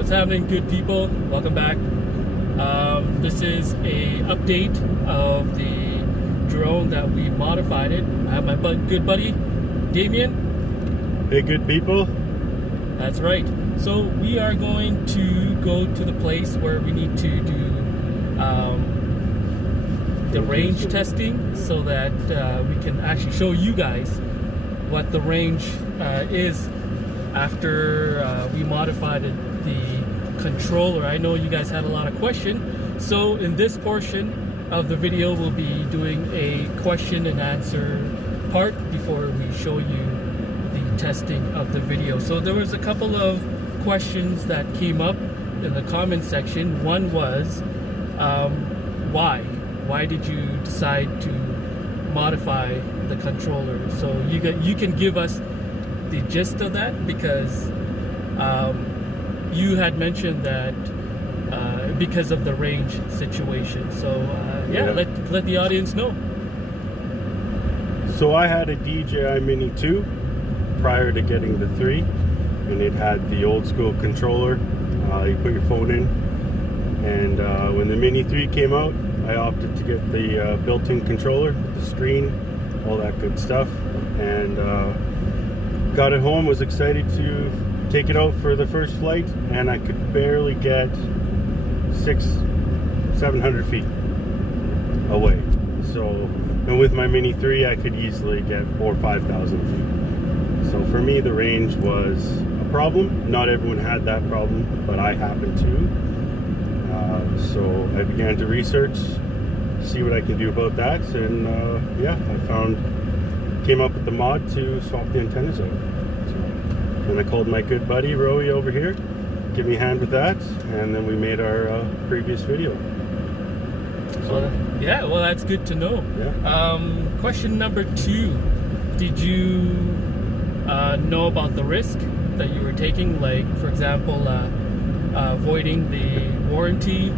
What's happening, good people? Welcome back. This is a update of the drone that we modified it. I have my good buddy, Damien. Hey, good people. That's right. So we are going to go to the place where we need to do the range testing so that we can actually show you guys what the range is after we modified the controller. I know you guys had a lot of questions, so in this portion of the video we'll be doing a question and answer part before we show you the testing of the video. So there was a couple of questions that came up in the comment section. One was why did you decide to modify the controller? So you can give us the gist of that, because you had mentioned that because of the range situation. So yeah, let the audience know. So I had a DJI Mini 2 prior to getting the 3, and it had the old school controller. You put your phone in, and when the Mini 3 came out, I opted to get the built-in controller with the screen, all that good stuff, and got it home, was excited to take it out for the first flight, and I could barely get 600-700 feet away. So, and with my Mini 3 I could easily get 4,000 or 5,000 feet. So for me the range was a problem. Not everyone had that problem, but I happened to. So I began to research, see what I can do about that, and yeah, came up with the mod to swap the antennas out. So then I called my good buddy Rowie over here, give me a hand with that, and then we made our previous video. So, well, that's good to know. Yeah. Question number 2: did you know about the risk that you were taking? Like, for example, avoiding the warranty,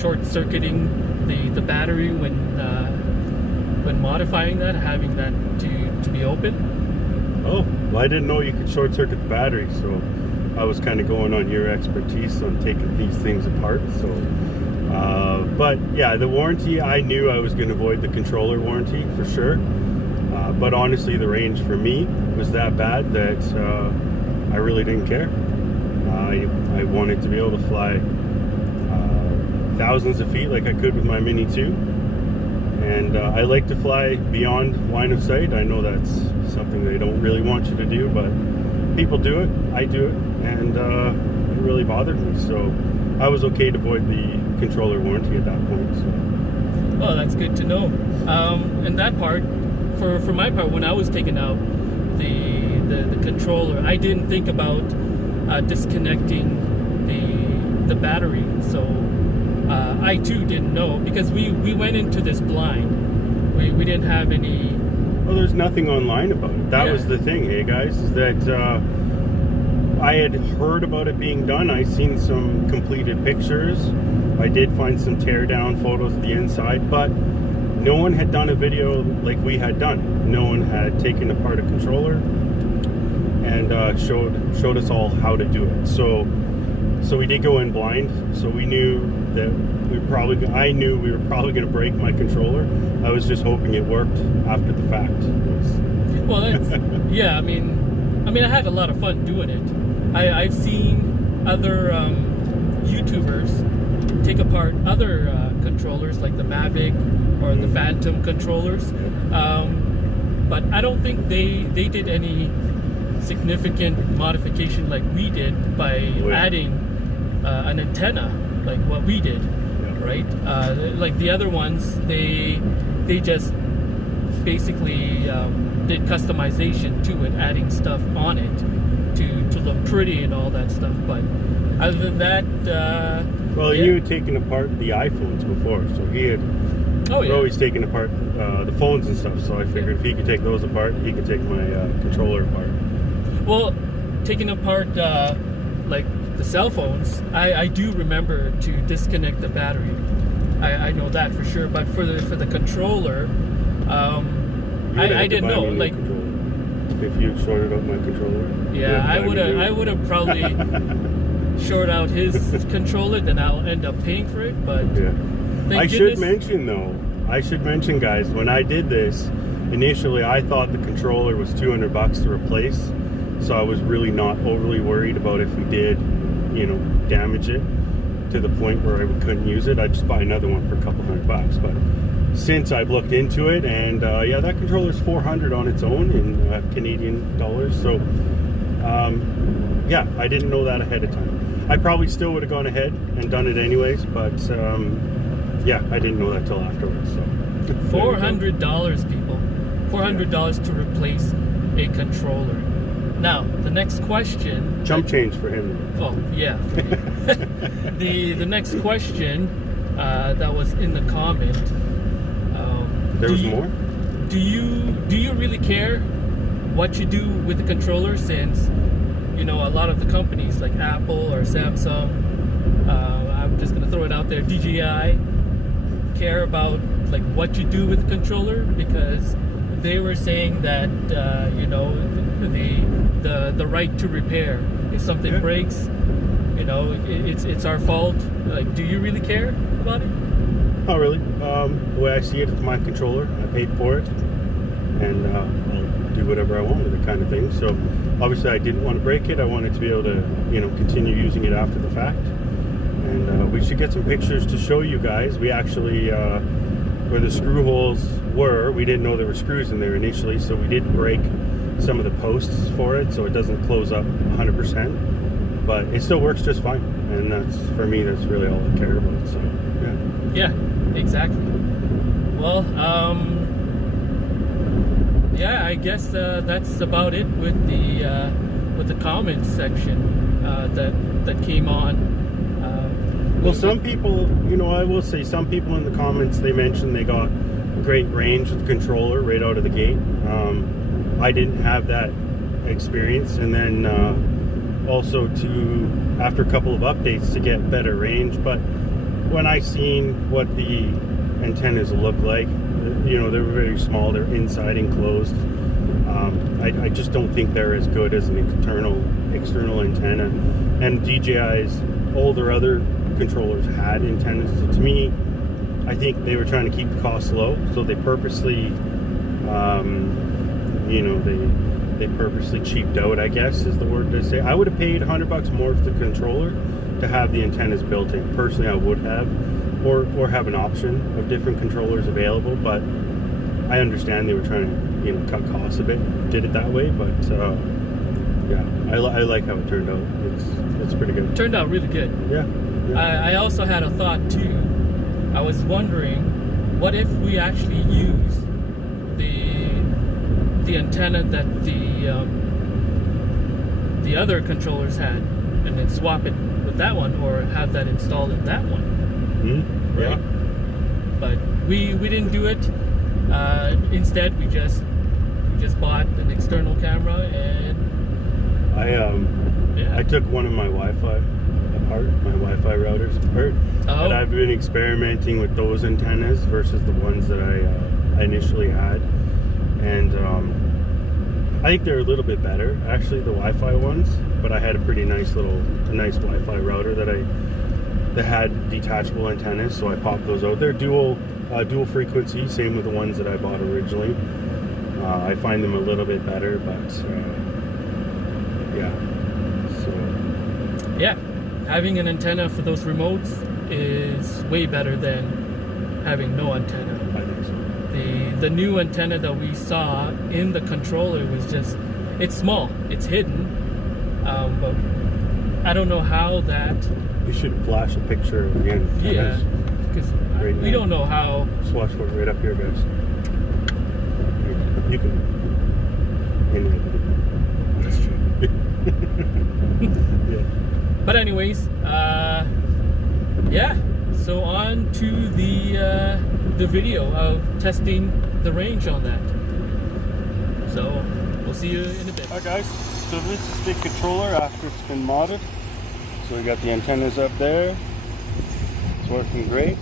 short-circuiting the battery when modifying that, having that to be open? Oh, well, I didn't know you could short-circuit the battery, so I was kind of going on your expertise on taking these things apart. So, but yeah, the warranty, I knew I was going to avoid the controller warranty for sure. But honestly, the range for me was that bad that I really didn't care. I wanted to be able to fly thousands of feet like I could with my Mini 2, and I like to fly beyond line of sight. I know that's something they don't really want you to do, but people do it, I do it, and it really bothered me, so I was okay to avoid the controller warranty at that point. So. Well, that's good to know. And that part, for my part, when I was taking out the controller, I didn't think about disconnecting the battery. So I too didn't know, because we went into this blind. We didn't have any. Well, there's nothing online about it. That was the thing, hey guys, is that I had heard about it being done. I seen some completed pictures. I did find some tear down photos of the inside, but no one had done a video like we had done. No one had taken apart a controller and showed us all how to do it. So we did go in blind. So we knew that I knew we were probably going to break my controller. I was just hoping it worked after the fact. Well, that's, yeah. I mean, I had a lot of fun doing it. I've seen other YouTubers take apart other controllers, like the Mavic or the Phantom controllers, but I don't think they did any significant modification like we did by adding an antenna like what we did, right? Like the other ones, they just basically did customization to it, adding stuff on it to look pretty and all that stuff. But other than that, well, you had taken apart the iPhones before, so he had always taken apart the phones and stuff. So I figured if he could take those apart, he could take my controller apart. Well, taking apart like the cell phones, I do remember to disconnect the battery. I know that for sure. But for the controller, I didn't know. Like, if you sorted out my controller. Yeah, I would have probably short out his controller, then I'll end up paying for it. But Yeah. thank should goodness- mention, guys, when I did this, initially I thought the controller was $200 to replace, so I was really not overly worried about if we did, damage it to the point where I couldn't use it. I'd just buy another one for a couple $100. But since I've looked into it, and yeah, that controller is $400 on its own in Canadian dollars. So yeah, I didn't know that ahead of time. I probably still would have gone ahead and done it anyways, but yeah, I didn't know that till afterwards. So $400, people. $400 to replace a controller. Now, the next question. Chump change for him. Oh, yeah. The next question that was in the comment. There was more? Do you really care what you do with the controller, since a lot of the companies like Apple or Samsung, I'm just gonna throw it out there, DJI, care about like what you do with the controller, because they were saying that the right to repair, if something breaks, it's our fault. Like, do you really care about it? Not really. The way I see it, it's my controller. I paid for it, and I'll do whatever I want with it, kind of thing. So obviously I didn't want to break it. I wanted to be able to continue using it after the fact, and we should get some pictures to show you guys. We actually where the screw holes were, we didn't know there were screws in there initially, so we did break some of the posts for it so it doesn't close up 100%, but it still works just fine, and that's, for me, that's really all I care about. So yeah, exactly. Well, yeah, I guess that's about it with the comments section that came on. Well, some people, I will say, some people in the comments, they mentioned they got great range with the controller right out of the gate. I didn't have that experience, and then also after a couple of updates to get better range. But when I seen what the antennas look like, they're very small, they're inside enclosed. I just don't think they're as good as an external antenna. And DJI's older other controllers had antennas. So to me, I think they were trying to keep the cost low, so they purposely they purposely cheaped out, I guess is the word to say. I would have paid $100 more for the controller to have the antennas built in. Personally, I would have, or have an option of different controllers available. But I understand they were trying to cut costs a bit, did it that way. But yeah, I like how it turned out. It's pretty good. It turned out really good. Yeah. I also had a thought too. I was wondering, what if we actually use the antenna that the other controllers had, and then swap it with that one, or have that installed in that one? Mm-hmm. Right? Yeah. But we didn't do it. Instead, we just bought an external camera, and I took one of my Wi-Fi routers apart, and I've been experimenting with those antennas versus the ones that I initially had, and I think they're a little bit better, actually, the Wi-Fi ones. But I had a pretty nice Wi-Fi router that had detachable antennas, so I popped those out. They're dual frequency, same with the ones that I bought originally. I find them a little bit better, but yeah. So yeah, having an antenna for those remotes is way better than having no antenna. I think so. The new antenna that we saw in the controller was just, it's small, it's hidden, but I don't know how that. You should flash a picture again. Yeah, because we don't know how. Just watch for it right up here, guys. You can. That's true. Yeah. But anyways, yeah. So on to the video of testing the range on that. So we'll see you in a bit. Alright guys, so this is the controller after it's been modded. So we got the antennas up there. It's working great.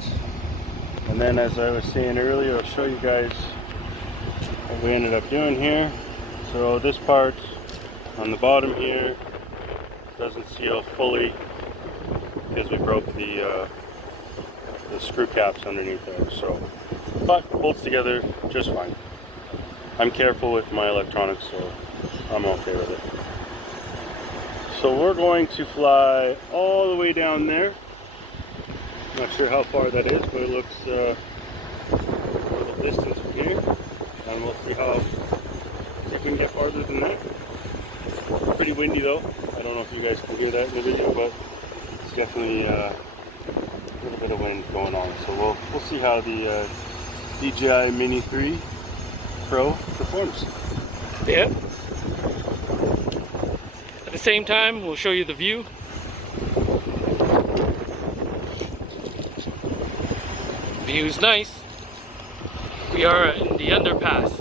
And then, as I was saying earlier, I'll show you guys what we ended up doing here. So this part on the bottom here doesn't seal fully because we broke the screw caps underneath there. So, but holds together just fine. I'm careful with my electronics, so I'm okay with it. So we're going to fly all the way down there. Not sure how far that is, but it looks a little distance from here, and we'll see if we can get farther than that. Pretty windy though. I don't know if you guys can hear that in the video, but it's definitely a little bit of wind going on. So we'll see how the DJI Mini 3 Pro performs. Yeah. At the same time, we'll show you the view. View's nice. We are in the underpass.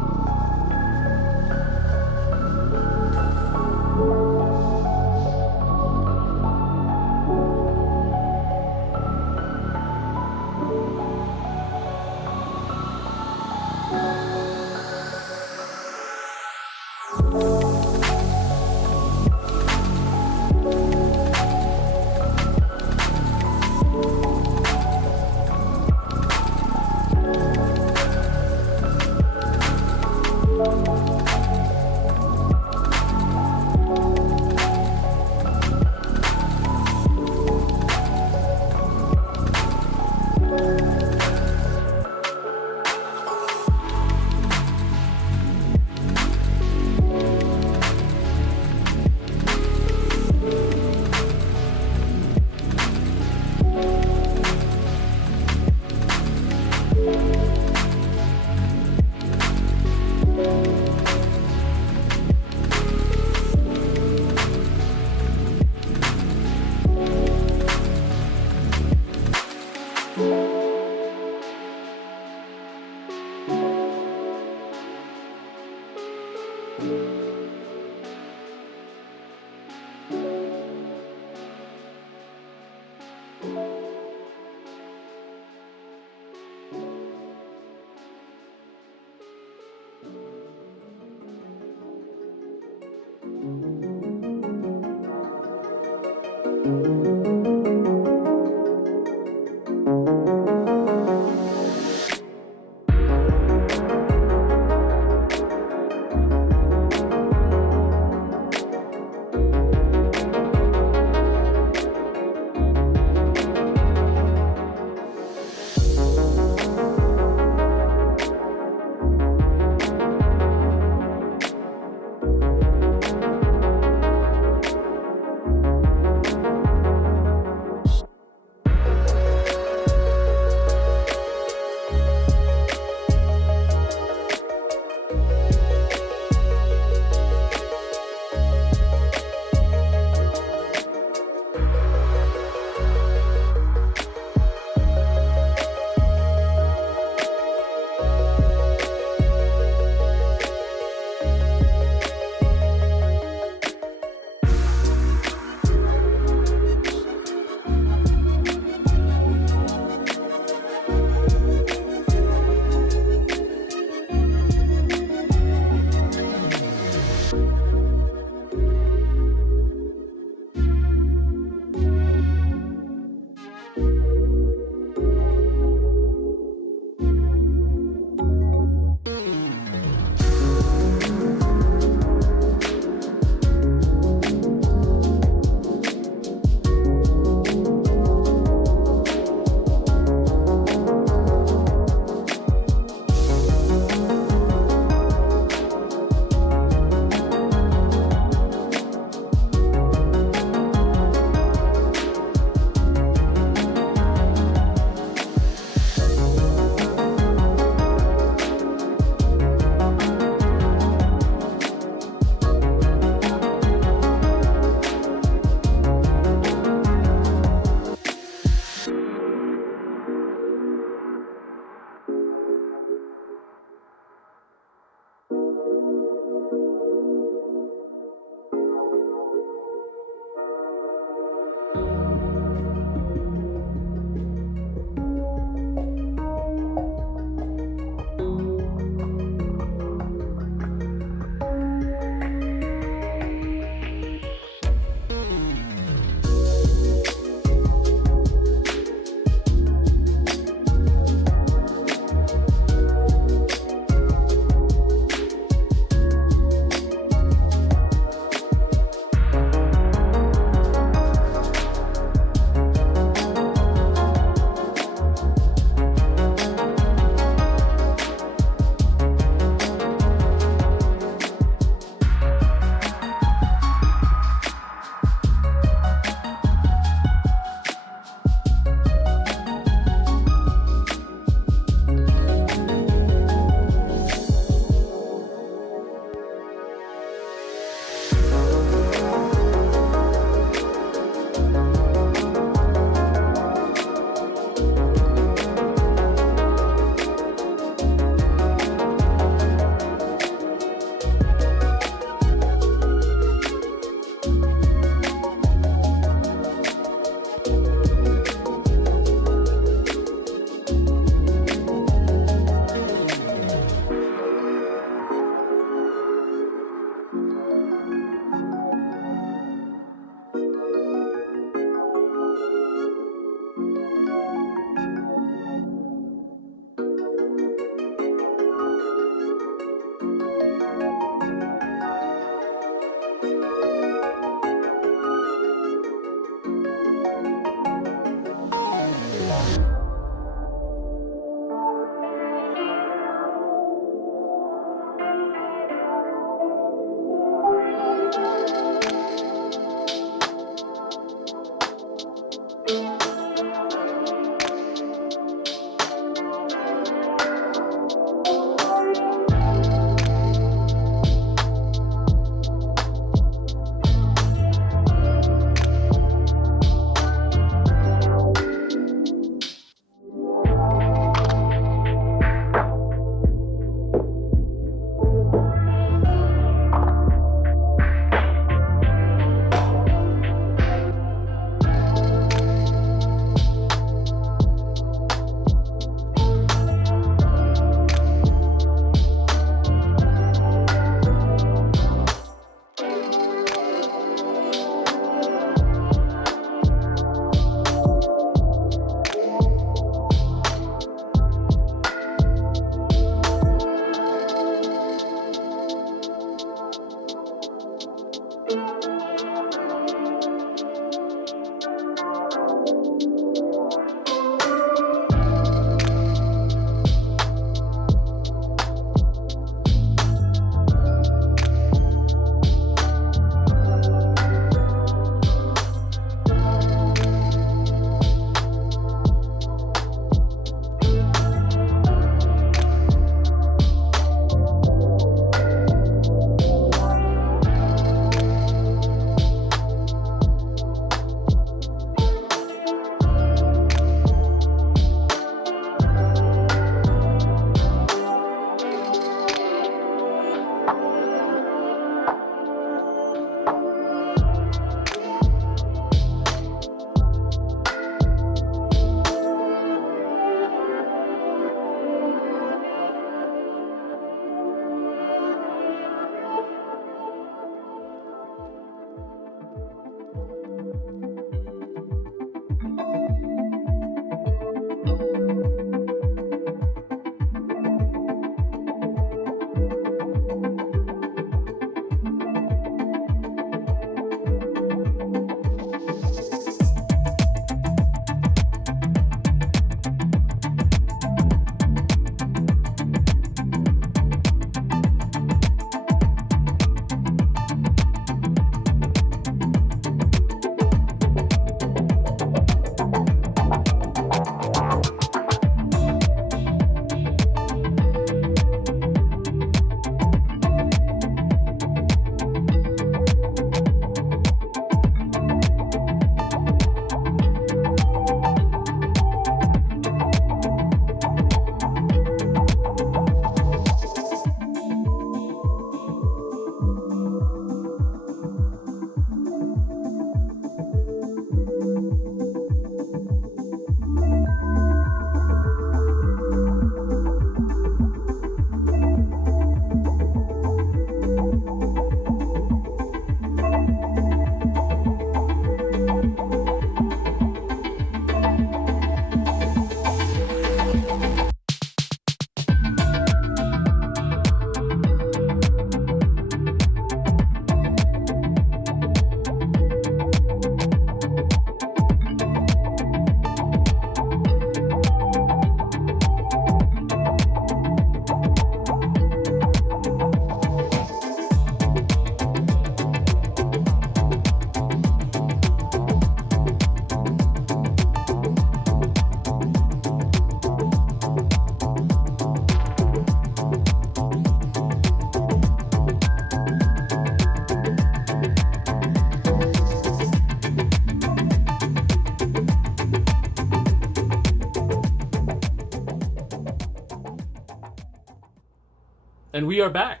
And we are back.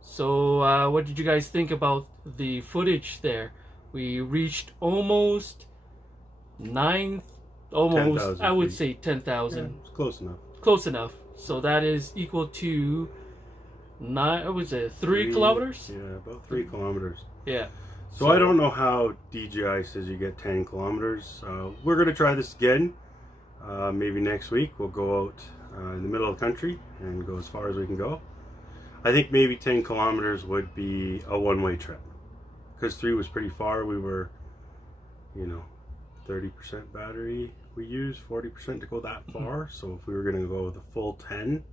So what did you guys think about the footage there? We reached almost 10,000 I would feet. say 10,000. Yeah, it's close enough. Close enough. So that is equal to 3 kilometers? Yeah, about 3 kilometers. Yeah. So I don't know how DJI says you get 10 kilometers. We're going to try this again. Maybe next week we'll go out in the middle of the country and go as far as we can go. I think maybe 10 kilometers would be a one-way trip. Because 3 was pretty far. We were, 30% battery we used, 40% to go that far. So if we were going to go the full 10,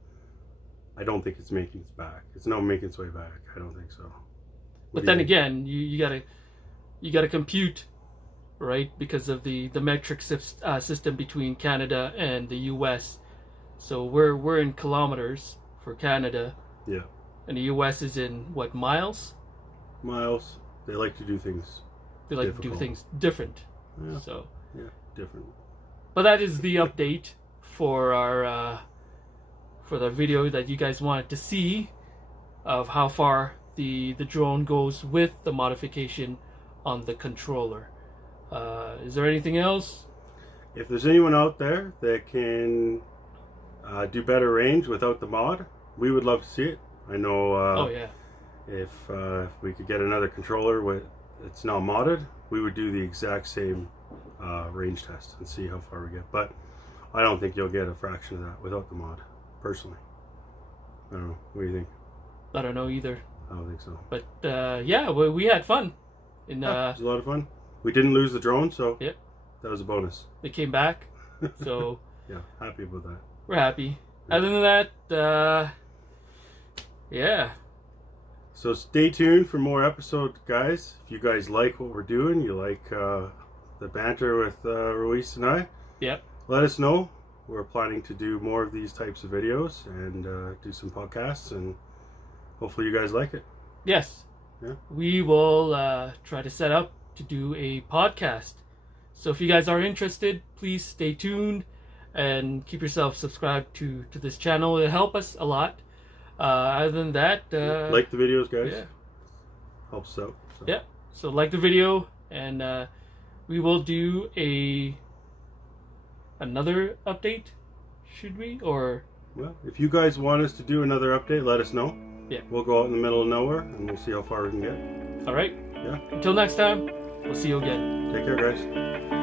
I don't think it's making its back. It's not making its way back. I don't think so. But then again, you gotta compute, right? Because of the metric system between Canada and the U.S. So we're in kilometers for Canada. Yeah. And the U.S. is in what, miles? Miles. They like to do things. They like to do things different. Yeah. So. Yeah, different. But that is the update for our for the video that you guys wanted to see of how far the drone goes with the modification on the controller. Is there anything else? If there's anyone out there that can do better range without the mod, we would love to see it. I know. Oh yeah. If we could get another controller with it's not modded, we would do the exact same range test and see how far we get. But I don't think you'll get a fraction of that without the mod. Personally, I don't know. What do you think? I don't know either. I don't think so. But yeah, we had fun. In It was a lot of fun. We didn't lose the drone, so Yep. that was a bonus. they came back, so Yeah, happy about that. we're happy. Other than that, yeah. So stay tuned for more episodes, guys. If you guys like what we're doing, you like the banter with Ruiz and I, Yep. let us know. We're planning to do more of these types of videos and do some podcasts, and hopefully you guys like it. Yes. Yeah. We will try to set up to do a podcast. So if you guys are interested, please stay tuned and keep yourself subscribed to this channel. It'll help us a lot. Other than that, Like the videos, guys. yeah. Helps out. So. Yeah. So like the video, and we will do another update. Should we? Or Well, if you guys want us to do another update, let us know. Yeah. We'll go out in the middle of nowhere and we'll see how far we can get. all right. Yeah. Until next time, we'll see you again. Take care, guys.